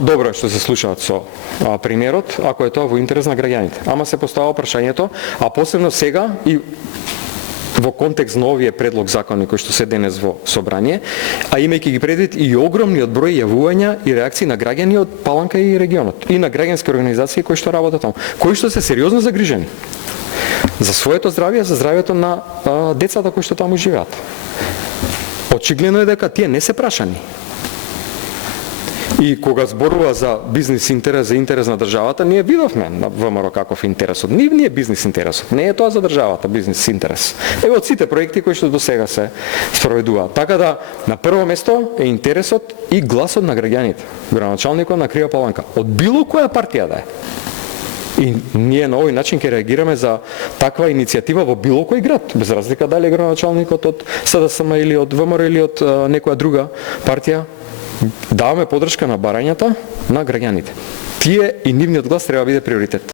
добро е што се слушаат со премиерот, ако е тоа во интерес на граѓаните. Ама се поставува прашањето, а посебно сега и во контекст на овие предлог закони кои што се денес во собрание, а имајќи ги предвид и огромниот број јавувања и реакции на граѓани од Паланка и регионот, и на граѓански организации кои што работат таму, кои што се сериозно загрижени за своето здравје, за здравјето на децата кои што таму живеат. Очигледно е дека тие не се прашани. И кога зборува за бизнис интерес, за интерес на државата, ние видовме на ВМРО каков интересот. Нивниот бизнис интересот. Не е тоа за државата бизнис интерес. Ево од сите проекти кои што до сега се спроведуваат. Така да на прво место е интересот и гласот на граѓаните. Градоначалникот на Крива Паланка, од било која партија да е. И ние на овој начин ќе реагираме за таква иницијатива во било кој град, без разлика дали е градоначалникот од СДСМ или од ВМРО или од некоја друга партија. Даваме подршка на барањата на граѓаните. Тие и нивниот глас треба да биде приоритет.